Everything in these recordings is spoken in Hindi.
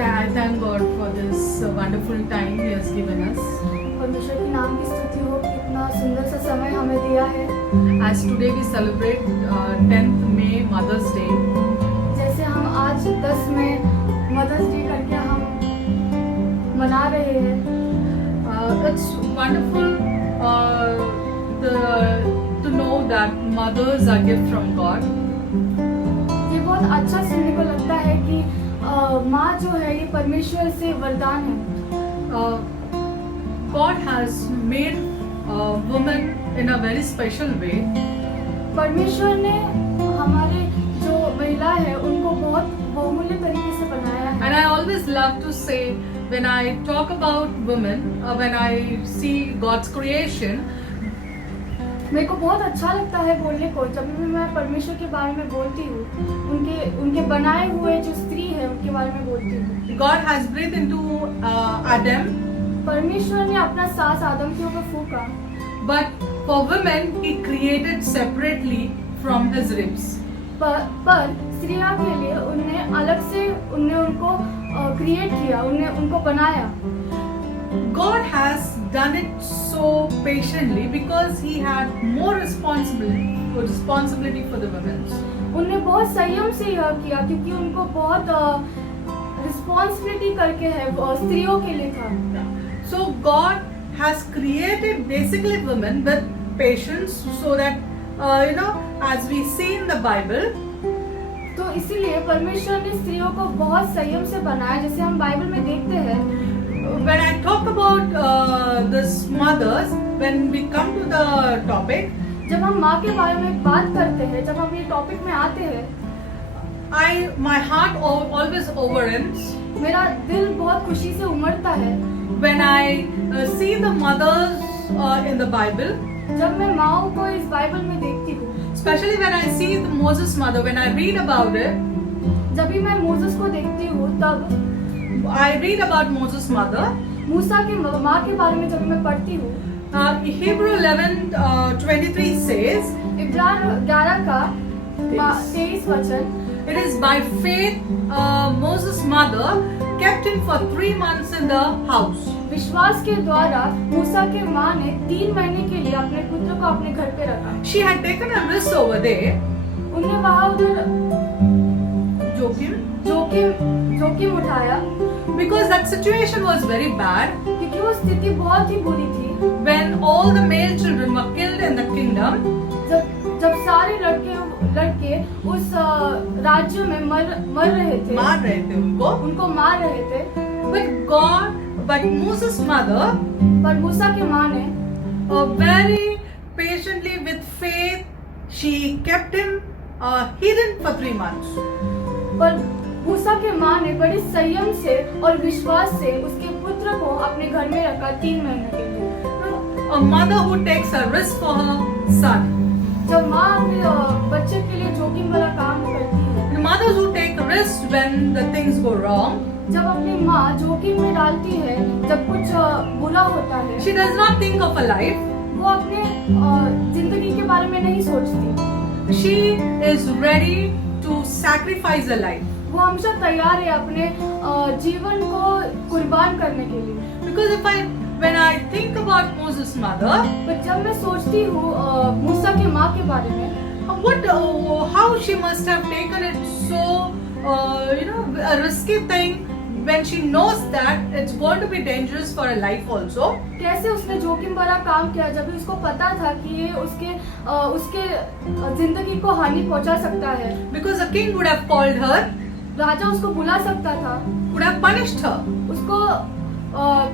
I thank God for this wonderful time He has given us. परमेश्वर के नाम की स्तुति हो कि इतना सुंदर सा समय हमें दिया है। As today we celebrate 10th May Mother's Day. जैसे हम आज 10 में मदर्स डे करके हम मना रहे हैं। It's wonderful to know that mothers are gift from God. ये बहुत अच्छा सुनने को लगता है कि माँ जो है ये परमेश्वर से वरदान है। God has made women in a very special way. परमेश्वर ने हमारे जो महिला है उनको बहुत बहुमूल्य तरीके से बनाया है। And I always love to say, when I talk about women, when I see God's creation, मेरे को बहुत अच्छा लगता है बोलने को जब भी मैं परमेश्वर के बारे में बोलती हूँ, उनके बनाए हुए जो स्त्री है उनके बारे में बोलती हूँ। God has breathed into Adam, परमेश्वर ने अपना सांस आदम के ऊपर फूंका, but for women He created separately from His ribs. पर स्त्रियां के लिए उन्हें अलग से उनको क्रिएट किया, उनको बनाया। God has done it so patiently because He had more responsibility for the women. उन्हें बहुत संयम से यह किया क्योंकि उनको बहुत रिस्पॉन्सिबिलिटी करके है स्त्रियों के लिए था। So God has created basically women with patience, so that as we see in the Bible, तो इसीलिए परमेश्वर ने स्त्रियों को बहुत संयम से बनाया, जैसे हम बाइबल में देखते हैं। when I talk about this mothers, when we come to the topic, जब हम माँ के बारे में बात करते हैं, जब हम ये टॉपिक में आते हैं, my heart always overruns मेरा दिल बहुत खुशी से उमड़ता है when I see the mothers in the Bible, जब मैं माँओं को इस बाइबल में देखती हूँ। especially when I see the Moses mother, when I read about it, जब भी मैं मोसेस को देखती हूँ तब I read about Moses mother. मूसा की माँ के बारे में जब मैं पढ़ती हूँ, Hebrew 11:23 says, इब्रान 11 का 23 वचन, it is by faith Moses mother kept him for 3 months in the house. विश्वास के द्वारा मूसा के माँ ने 3 महीने के लिए अपने पुत्र को अपने घर पे रखा। She had taken a risk over there. उन्हें वहाँ उधर जोखिम उठाया Because that situation was very bad. क्योंकि वो स्थिति बहुत ही बुरी थी। When all the male children were killed in the kingdom, जब सारे लड़के उस राज्य में मर रहे थे, मार रहे थे उनको मार रहे थे। But Moses' mother, पर मूसा के माँ ने very patiently with faith, she kept him hidden for 3 months. पर मूसा के माँ ने बड़े संयम से और विश्वास से उसके पुत्र को अपने घर में रखा 3 महीने के लिए। A mother who takes a risk for her son. जब माँ अपने बच्चे के लिए जोखिम वाला काम करती है, The mothers who take risks when the things go wrong, जब अपनी माँ जोखिम में डालती है, जब कुछ बुरा होता है, she does not think of a life. वो अपने जिंदगी के बारे में नहीं सोचती। She is ready to sacrifice a life. वो हमेशा तैयार है अपने जीवन को कुर्बान करने के लिए। Because when I think about Moses' mother, पर जब मैं सोचती हूँ मूसा के माँ के बारे में, how she must have taken it so, a risky thing when she knows that it's going to be dangerous for her life also. कैसे उसने जोखिम भरा काम किया जब भी उसको पता था कि ये उसके जिंदगी को हानि पहुंचा सकता है। Because the king would have called her, राजा उसको बुला सकता था, would have punished her, उसको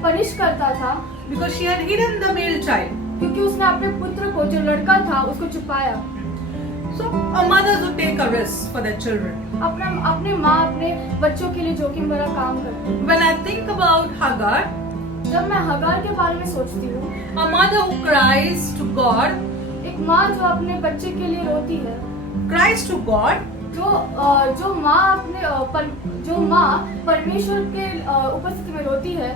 पनिश करता था, because she had hidden the male child. क्योंकि उसने अपने पुत्र को जो लड़का था उसको छुपाया। So a mother would take a risk for their children. अपने माँ अपने बच्चों के लिए जोखिम भरा काम करती है। When I think about Hagar, जब मैं हगार के बारे में सोचती हूँ, a mother who cries to God, एक माँ जो अपने बच्चे के लिए रोती है, cries to God, जो माँ परमेश्वर के उपस्थिति में रोती है,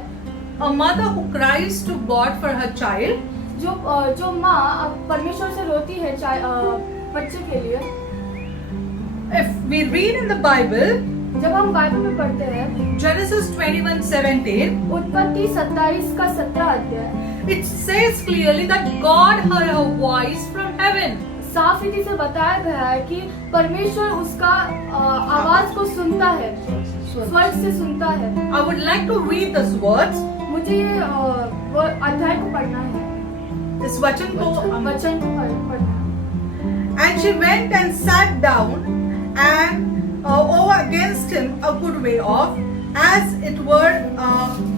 a mother who cries to God for her child, जो माँ परमेश्वर से रोती है बच्चे के लिए। If we read in the Bible, जब हम बाइबल में पढ़ते हैं Genesis 21:17, उत्पत्ति 27 का 17 अध्याय, it says clearly that God heard a voice from heaven. साफ रीति से बताया गया है कि परमेश्वर उसका आवाज को सुनता है, स्वर्ग से सुनता है। I would like to read these words. मुझे वो अध्याय को पढ़ना है, इस वचन को वचन को पढ़ना है। And she went and sat down and over against him a good way off, as it were a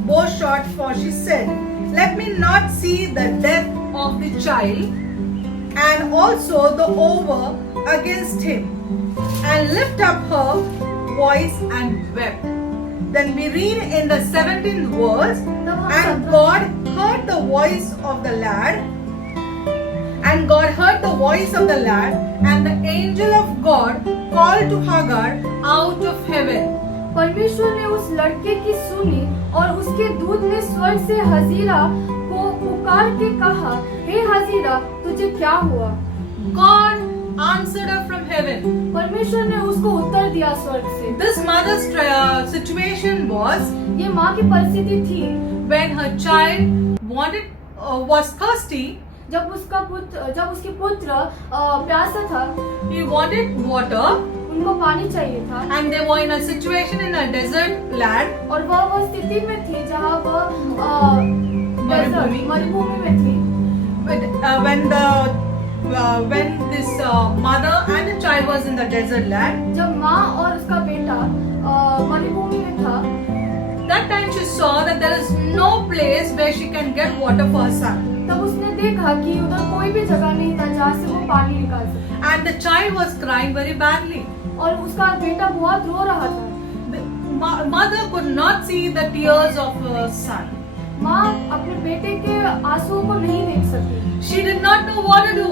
bow shot, for she said, let me not see the death of the child, and also the over against him, and lift up her voice and wept. Then we read in the 17th verse, and God heard the voice of the lad, and God heard the voice of the lad, and the angel of God called to Hagar out of heaven. परमेश्वर ने उस लड़के की सुनी और उसके दूत ने स्वर्ग से हजीरा को पुकार के कहा, हे हजीरा, तुझे क्या हुआ? God answered her from heaven. परमेश्वर ने उसको उत्तर दिया स्वर्ग से। This mother's situation was ये माँ की परिस्थिति थी when her child was thirsty. जब उसके पुत्र प्यासा था, He wanted water, उनको पानी चाहिए था, and they were in a situation in a desert land. और वह स्थिति में थी जहाँ वह मरुभूमि में थी। When this mother and the child was in the desert land, जब माँ और उसका बेटा मरुभूमि में था, that time she saw that there is no place where she can get water for her son. तब उसने देखा कि उधर कोई भी जगह नहीं था जहाँ से वो पानी निकाल सके। And the child was crying very badly. और उसका बेटा बहुत रो रहा था। The mother could not see the tears of her son. माँ अपने बेटे के आंसुओं को नहीं देख सकी। She did not know what to do.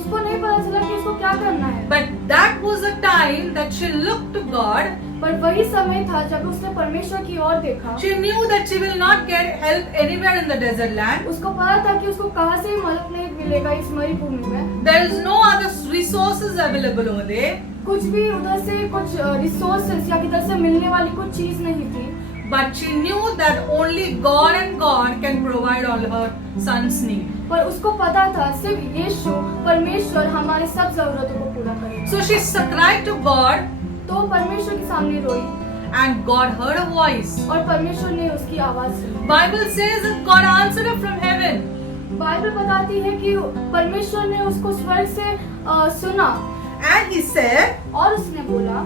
उसको नहीं पता चला कि इसको क्या करना है। But that was the time that she looked to God. पर वही समय था जब उसने परमेश्वर की ओर देखा। She knew that she will not get help anywhere in the desert land. उसको पता था कि उसको कहाँ से भी मदद नहीं मिलेगा इस मरुभूमि में। There is no other resources available over there. कुछ भी उधर से कुछ रिसोर्सेस या किधर से मिलने वाली कुछ चीज नहीं थी। But she knew that only God and God can provide all her son's need. पर उसको पता था सिर्फ यीशु परमेश्वर हमारे सब जरूरतों को पूरा करेगा। So she cried to God. तो परमेश्वर के सामने रोई। And God heard her voice. और परमेश्वर ने उसकी आवाज सुनी। Bible says that God answered her from heaven. Bible बताती है कि परमेश्वर ने उसको स्वर्ग से सुना। And he said, और उसने बोला,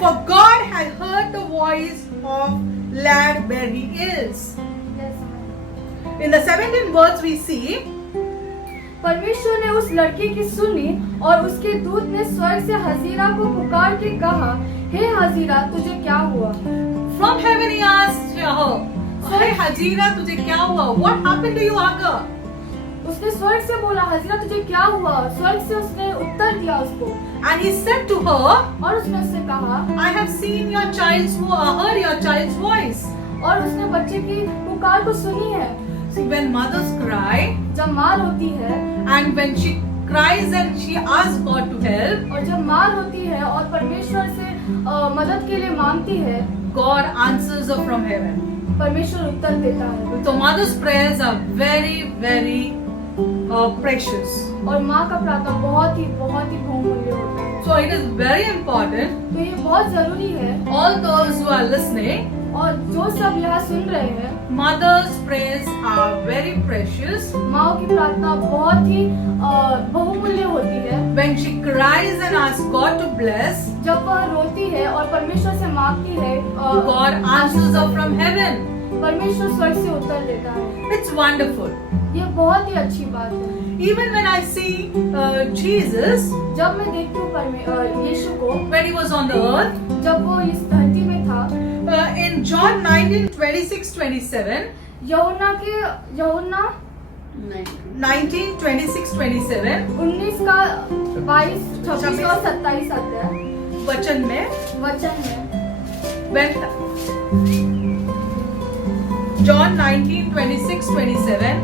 for God had heard the voice of lad where he is. In the 17th verse we see, परमेश्वर ने उस लड़के की सुनी और उसके दूत ने स्वर्ग से हजीरा को पुकार के कहा, हे हजीरा, तुझे क्या हुआ? From heaven he asked her, hey Hajira, तुझे क्या हुआ? What happened to you, Hagar? उसने स्वर्ग से बोला, हजीरा तुझे क्या हुआ? स्वर्ग से उसने उत्तर दिया उसको। And he said to her, और उसने उससे कहा, I have seen your heard your child's voice. और उसने बच्चे की पुकार को सुनी है। See, when mothers cry, जब माँ रोती है, and when she cries and she asks God to help, और जब माँ रोती है और परमेश्वर से मदद के लिए मांगती है, God answers her from heaven. परमेश्वर उत्तर देता है। So mother's prayers are very, very precious. और माँ का प्रार्थना बहुत ही बहुमूल्य होता है। So it is very important. तो ये बहुत जरूरी है। All those who are listening, और जो सब यहाँ सुन रहे हैं, mother's prayers are very precious. माँ की प्रार्थना बहुत ही बहुमूल्य होती है। When she cries and asks God to bless, जब वह रोती है और परमेश्वर से मांगती है, God answers her from heaven. परमेश्वर स्वर्ग से उत्तर देता है। It's wonderful. ये बहुत ही अच्छी बात है। Even when I see Jesus, जब मैं देखती हूँ यीशु को, when he was on the earth, जब वो इस धरती में था, in John 19:26-27, यूहन्ना 19:26-27 19 का 22, 26 और 27 अध्याय वचन में, when John 19:26-27,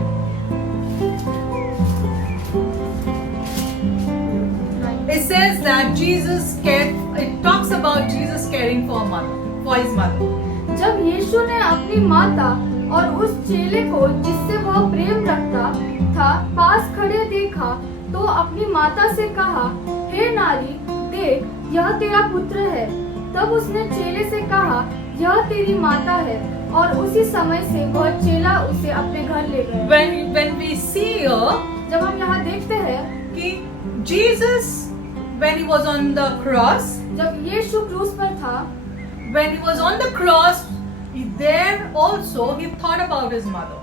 it says that it talks about Jesus caring for his mother. जब यीशु ने अपनी माता और उस चेले को जिससे वह प्रेम रखता था पास खड़े देखा तो अपनी माता से कहा, हे नारी, देख यह तेरा पुत्र है। तब उसने चेले से कहा, यह तेरी माता है, और उसी समय से वह चेला उसे अपने घर ले गया। When we see here जब हम यहाँ देखते हैं कि Jesus, when he was on the cross, जब यीशु क्रूस पर था, when he was on the cross, there also he thought about his mother.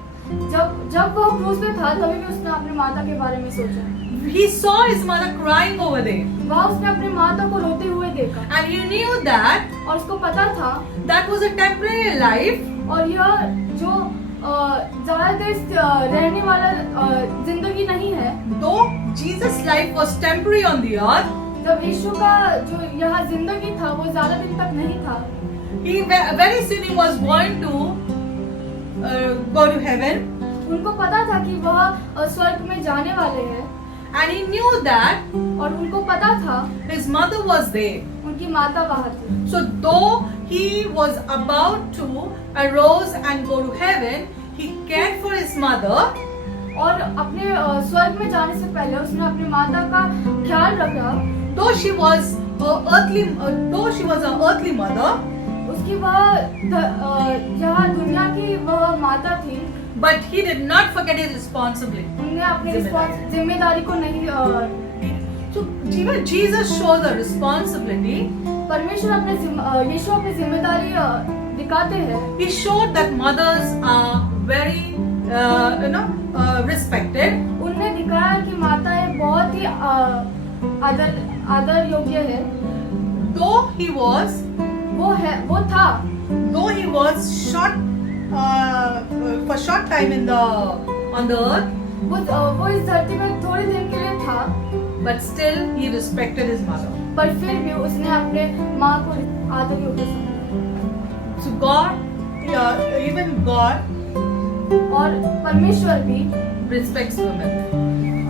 जब वह क्रूस पे था तभी भी उसने अपनी माता के बारे में सोचा। He saw his mother crying over there, वह उसने अपनी माता को रोते हुए देखा and he knew that और उसको पता था that was a temporary life, और यह जो ज्यादा देर रहने वाला जिंदगी नहीं है। though Jesus' life was temporary on the earth. जब यीशु का जो यहाँ जिंदगी था वो ज्यादा दिन तक नहीं था। He very soon he was going to go to heaven, उनको पता था कि वह स्वर्ग में जाने वाले हैं, and he knew that और उनको पता था his mother was there. उनकी माता वहाँ थी। So though he was about to arise and go to heaven, he cared for his mother, और अपने स्वर्ग में जाने से पहले उसने अपनी माता का ख्याल रखा। though she was an earthly mother, उसकी वह यहाँ दुनिया की वह माता थी, but he did not forget his responsibility. उन्हें अपनी जिम्मेदारी को नहीं So even Jesus shows the responsibility. परमेश्वर यीशु अपनी जिम्मेदारी दिखाते हैं। He showed that mothers are very respected. उन्हें दिखाया कि माताएं बहुत ही आदर योग्य है। Though he was short for short time on the earth, वो इस धरती में थोड़े दिन के लिए था, but still he respected his mother. पर फिर भी उसने अपने माँ को आदर योग्य समझा। So God, even God, और परमेश्वर भी respects women.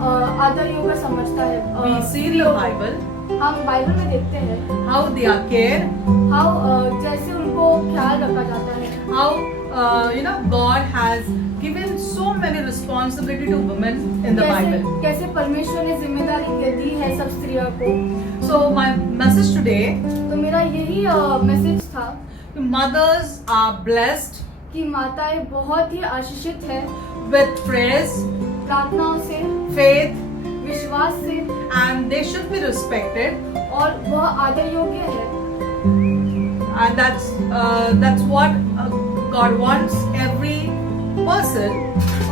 आदर योग्य समझता है। We see in the Bible हम बाइबल में देखते हैं how they are cared, जैसे उनको ख्याल रखा जाता है। how God has given so many responsibility to women in the Bible. कैसे परमेश्वर ने जिम्मेदारी दी है सब स्त्रियों को। So my message today, तो मेरा यही मैसेज था, mothers are blessed कि माताएं बहुत ही आशीषित है with prayers, प्रार्थनाओं से, faith, विश्वास से, and they should be respected, और वह आदर योग्य है। and that's what God wants every person,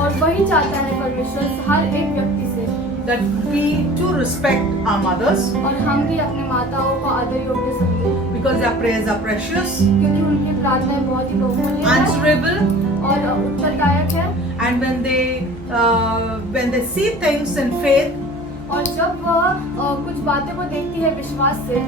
और वही चाहता है परमेश्वर हर एक व्यक्ति से, that we to respect our mothers, और हम भी अपने माताओं को आदर योग्य समझें, because their prayers are precious, क्योंकि उनकी प्रार्थनाएं बहुत ही बहुमूल्य है answerable, और उत्तरदायक है। and when they see things in faith, और जब वह कुछ बातें को देखती है विश्वास से,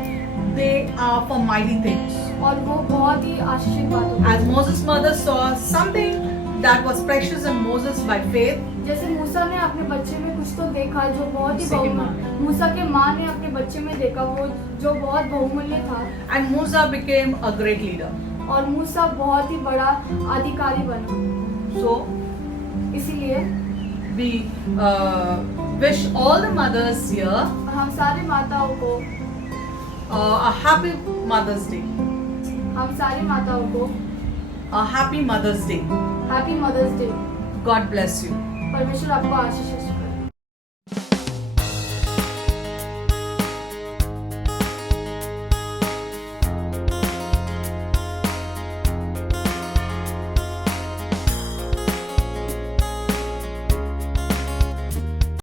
they are for mighty things. और वो बहुत ही आशीषित बातों को, As Moses' mother saw something that was precious in Moses by faith, जैसे मूसा ने अपने बच्चे में कुछ तो देखा जो बहुत ही मूसा की माँ बहुमूल्य, मूसा के माँ ने अपने बच्चे में देखा वो जो बहुत बहुमूल्य था, and Musa became a great leader. और मूसा बहुत ही बड़ा अधिकारी बना। So इसीलिए we wish all the mothers here और हम सारी माताओं को a happy Mother's Day. हम सारी माताओं को A happy Mother's Day. Happy mother's day. God bless you. परमेश्वर आपको आशीष